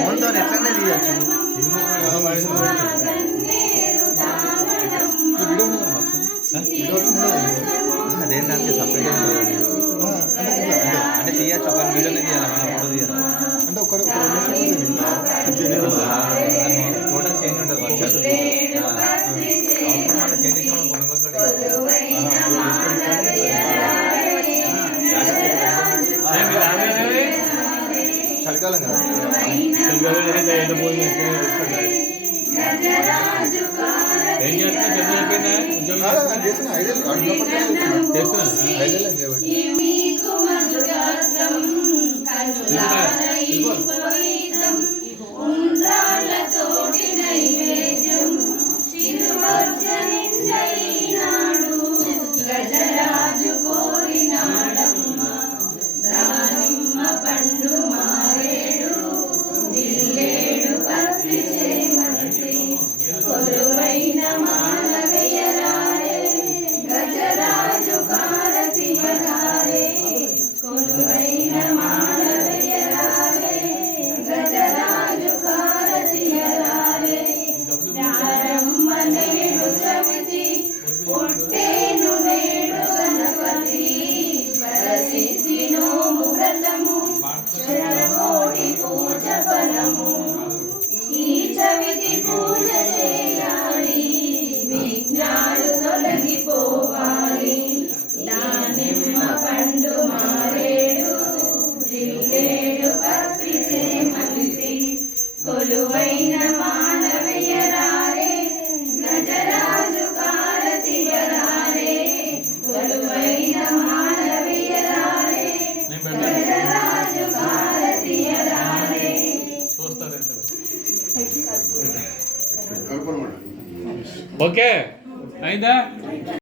ముందు ఎట్లనే తీయచ్చు అదేంటంటే సపరేట్ అంటే తీయచ్చు? ఒక వీడియోనే తీయాలి? మనం ఫోటో తీయాలి? అంటే ఒక ఫోటో చేంజ్ ఉంటుంది చలికాలం కదా? పేద భోజనం ఏం చేస్తున్నా. ఉద్యోగం చేస్తున్నా? ¿Por qué? ¿Ahí está?